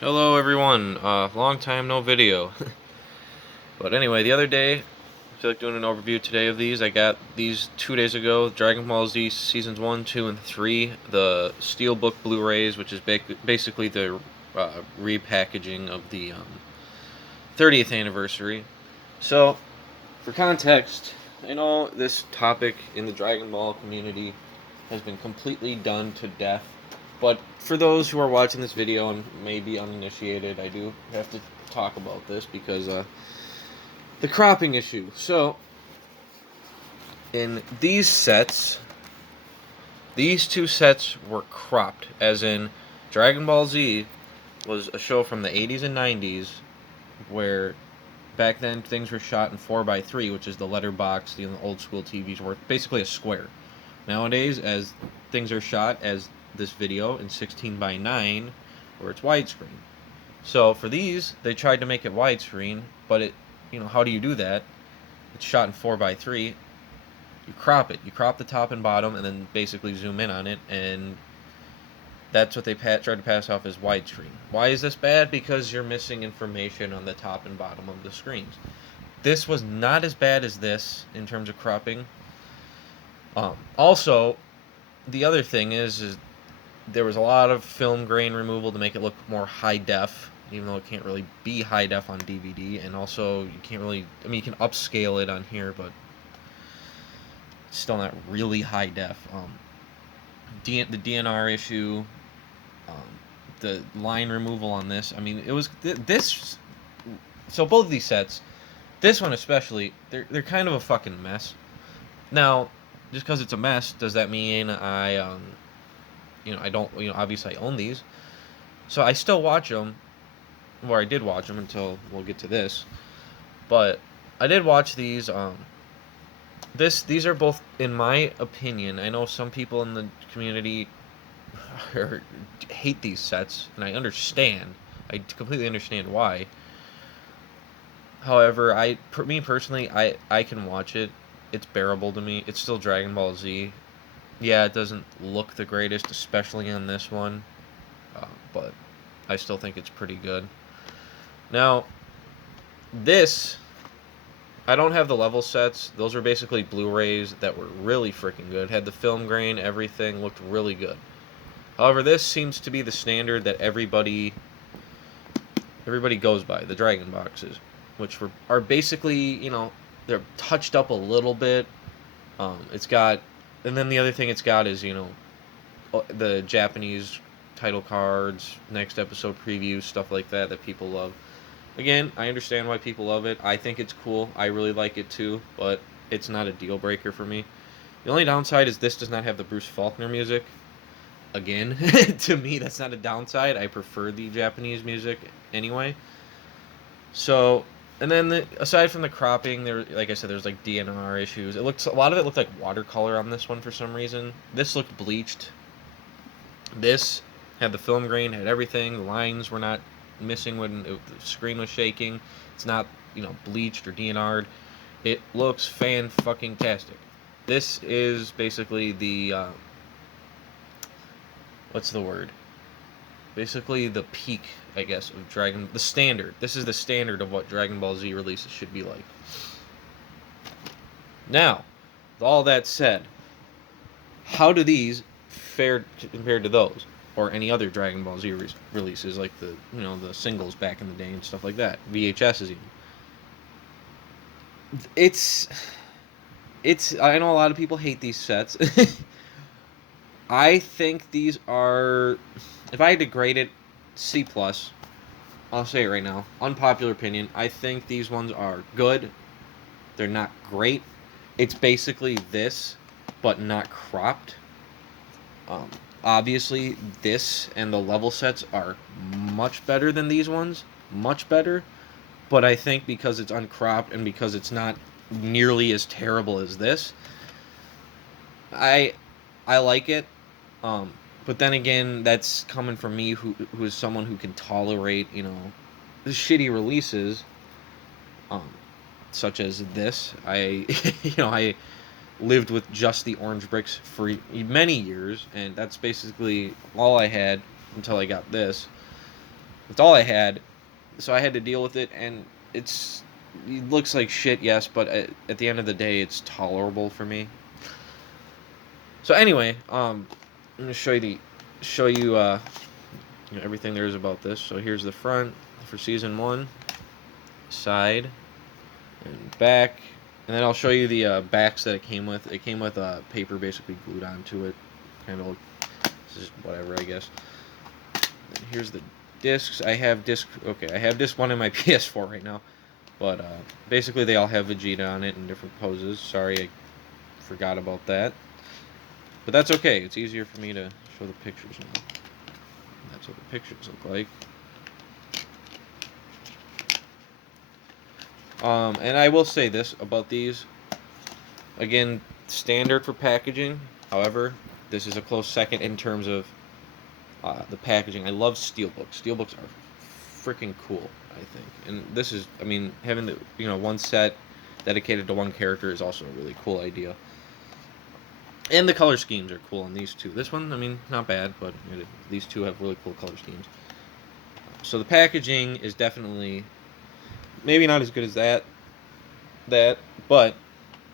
Hello everyone, long time no video. But anyway, the other day, I feel like doing an overview today of these. I got these 2 days ago, Dragon Ball Z Seasons 1, 2, and 3, the Steelbook Blu-rays, which is basically the repackaging of the 30th anniversary. So, for context, I know this topic in the Dragon Ball community has been completely done to death. But for those who are watching this video and may be uninitiated, I do have to talk about this because the cropping issue. So, in these two sets were cropped, as in Dragon Ball Z was a show from the 80s and 90s where back then things were shot in 4:3, which is the letterbox, the old school TVs were basically a square. Nowadays, as things are shot as this video in 16:9, where it's widescreen. So for these, they tried to make it widescreen, but how do you do that? It's shot in 4:3. You crop it. You crop the top and bottom, and then basically zoom in on it, and that's what they tried to pass off as widescreen. Why is this bad? Because you're missing information on the top and bottom of the screens. This was not as bad as this in terms of cropping. Also, the other thing is there was a lot of film grain removal to make it look more high def, even though it can't really be high def on DVD. And also, you can't really, you can upscale it on here, but it's still not really high def. The DNR issue, um, the line removal on this. It was this. So both of these sets, this one especially, they're kind of a fucking mess. Now, just because it's a mess, does that mean I don't, obviously I own these, so I still watch them, or I did watch them until we'll get to this, but I did watch these. These are both, in my opinion. I know some people in the community hate these sets, and I understand. I completely understand why. However, me personally, I can watch it. It's bearable to me. It's still Dragon Ball Z. Yeah, it doesn't look the greatest, especially on this one, but I still think it's pretty good. Now, this, I don't have the level sets. Those are basically Blu-rays that were really freaking good. Had the film grain, everything looked really good. However, this seems to be the standard that everybody goes by, the Dragon boxes, which are basically, they're touched up a little bit. It's got, and then the other thing it's got is, the Japanese title cards, next episode previews, stuff like that people love. Again, I understand why people love it. I think it's cool. I really like it too, but it's not a deal breaker for me. The only downside is this does not have the Bruce Faulkner music. Again, to me, that's not a downside. I prefer the Japanese music anyway. So, and then aside from the cropping, like I said, there's like DNR issues. A lot of it looked like watercolor on this one for some reason. This looked bleached. This had the film grain, had everything. The lines were not missing when the screen was shaking. It's not, bleached or DNR'd. It looks fan-fucking-tastic. This is basically the, what's the word? Basically the peak, I guess, of the standard. This is the standard of what Dragon Ball Z releases should be like. Now, with all that said, how do these fare compared to those? Or any other Dragon Ball Z releases, like the singles back in the day and stuff like that. VHSs even. It's I know a lot of people hate these sets. I think these are, if I had to grade it, C plus. I'll say it right now. Unpopular opinion. I think these ones are good. They're not great. It's basically this, but not cropped. Obviously, this and the level sets are much better than these ones. Much better. But I think because it's uncropped and because it's not nearly as terrible as this, I like it. But then again, that's coming from me, who is someone who can tolerate, the shitty releases, such as this. I lived with just the orange bricks for many years, and that's basically all I had until I got this. That's all I had, so I had to deal with it, and it looks like shit, yes, but at the end of the day, it's tolerable for me. So anyway, I'm gonna show you everything there is about this. So here's the front for season 1, side and back, and then I'll show you the backs that it came with. It came with paper basically glued onto it, kind of. This is whatever, I guess. And here's the discs. I have disc 1 in my PS4 right now, but basically they all have Vegeta on it in different poses. Sorry, I forgot about that. But that's okay. It's easier for me to show the pictures now. That's what the pictures look like. And I will say this about these. Again, standard for packaging. However, this is a close second in terms of the packaging. I love Steelbooks. Steelbooks are freaking cool, I think. And this is, I mean, having the one set dedicated to one character is also a really cool idea. And the color schemes are cool on these two. This one, I mean, not bad, but these two have really cool color schemes. So the packaging is definitely maybe not as good as that, but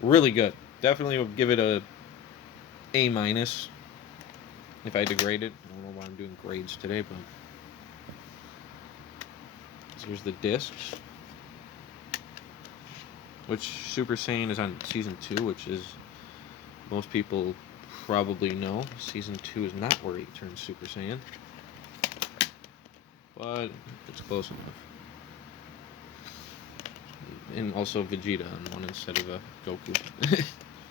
really good. Definitely would give it a A-. If I had to grade it. I don't know why I'm doing grades today, but so here's the discs, which Super Saiyan is on season 2, which is most people probably know. Season 2 is not where he turns Super Saiyan, but it's close enough. And also Vegeta on one instead of a Goku.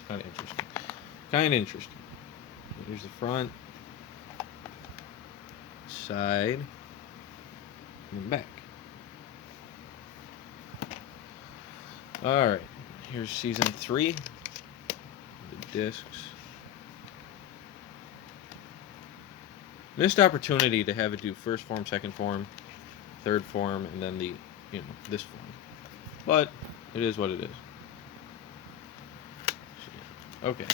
Kind of interesting. Here's the front, side, and back. Alright, here's season 3. The discs. Missed opportunity to have it do first form, second form, third form, and then this form. But it is what it is. Okay.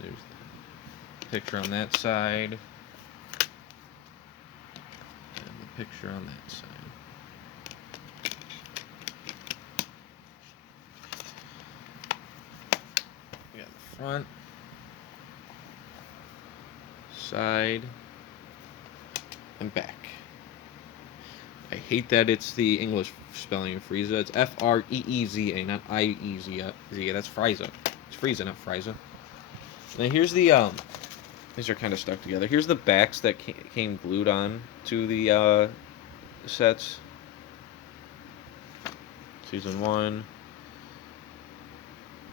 There's the picture on that side. And the picture on that side. We got the front, side, and back. I hate that it's the English spelling of Frieza. It's Freeza, not Ieza. That's Frieza. It's Frieza, not Frieza. Now here's the these are kind of stuck together. Here's the backs that came glued on to the sets. Season 1,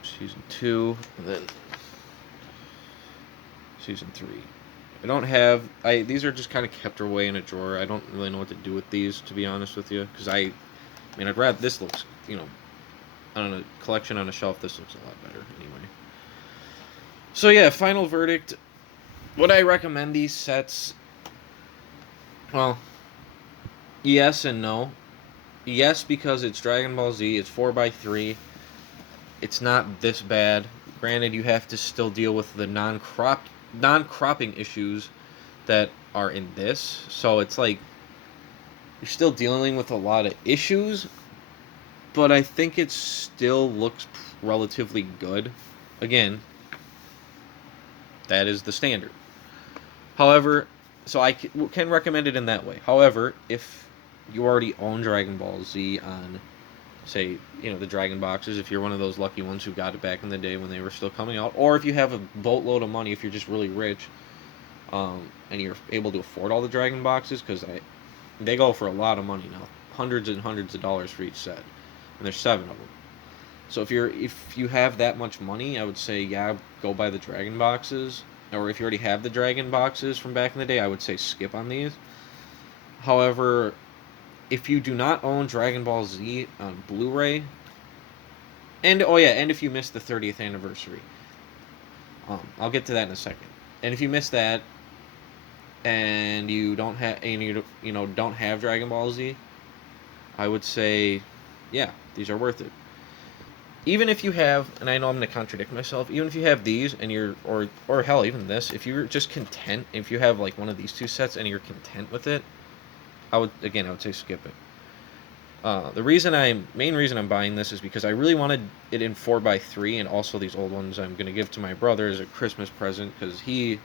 Season 2, and then Season 3. I don't have... these are just kind of kept away in a drawer. I don't really know what to do with these, to be honest with you. Because I'd rather... This looks, on a collection on a shelf, this looks a lot better, anyway. So yeah, final verdict. Would I recommend these sets? Well, yes and no. Yes, because it's Dragon Ball Z. It's 4x3. It's not this bad. Granted, you have to still deal with the non-cropping issues that are in this. So it's like you're still dealing with a lot of issues, but I think it still looks relatively good. Again, that is the standard. However, so I can recommend it in that way. However, if you already own Dragon Ball Z on, say, the Dragon boxes, if you're one of those lucky ones who got it back in the day when they were still coming out, or if you have a boatload of money, if you're just really rich, and you're able to afford all the Dragon boxes, because they go for a lot of money now, hundreds and hundreds of dollars for each set, and there's 7 of them. So if you have that much money, I would say, yeah, go buy the Dragon boxes. Or if you already have the Dragon boxes from back in the day, I would say skip on these. However, if you do not own Dragon Ball Z on Blu-ray, and if you missed the 30th anniversary, I'll get to that in a second. And if you missed that, and you don't have don't have Dragon Ball Z, I would say, yeah, these are worth it. even if you have, and I know I'm going to contradict myself, even if you have these and you're, or hell, even this, if you're just content, if you have like one of these two sets and you're content with it, I would say skip it. Main reason I'm buying this is because I really wanted it in 4x3, and also these old ones I'm going to give to my brother as a Christmas present, because he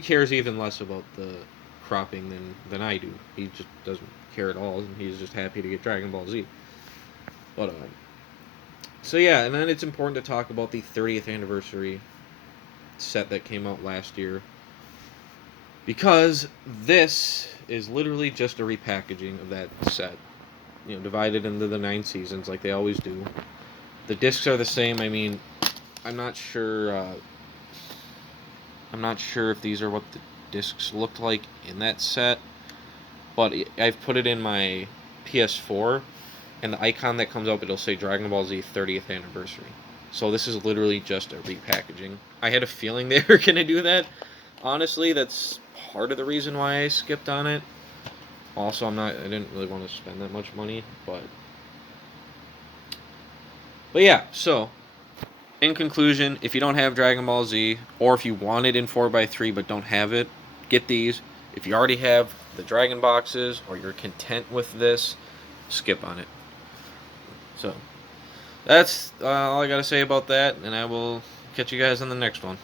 cares even less about the cropping than I do. He just doesn't care at all, and he's just happy to get Dragon Ball Z. But so yeah, and then it's important to talk about the 30th anniversary set that came out last year, because this is literally just a repackaging of that set, divided into the 9 seasons like they always do. The discs are the same. I mean, I'm not sure. I'm not sure if these are what the discs looked like in that set, but I've put it in my PS4, and the icon that comes up, it'll say Dragon Ball Z 30th anniversary. So this is literally just a repackaging. I had a feeling they were gonna do that. Honestly, that's part of the reason why I skipped on it. Also, I didn't really want to spend that much money, but yeah. So, in conclusion, if you don't have Dragon Ball Z, or if you want it in 4x3 but don't have it, get these. If you already have the Dragon boxes, or you're content with this, skip on it. So, that's all I gotta say about that, and I will catch you guys on the next one.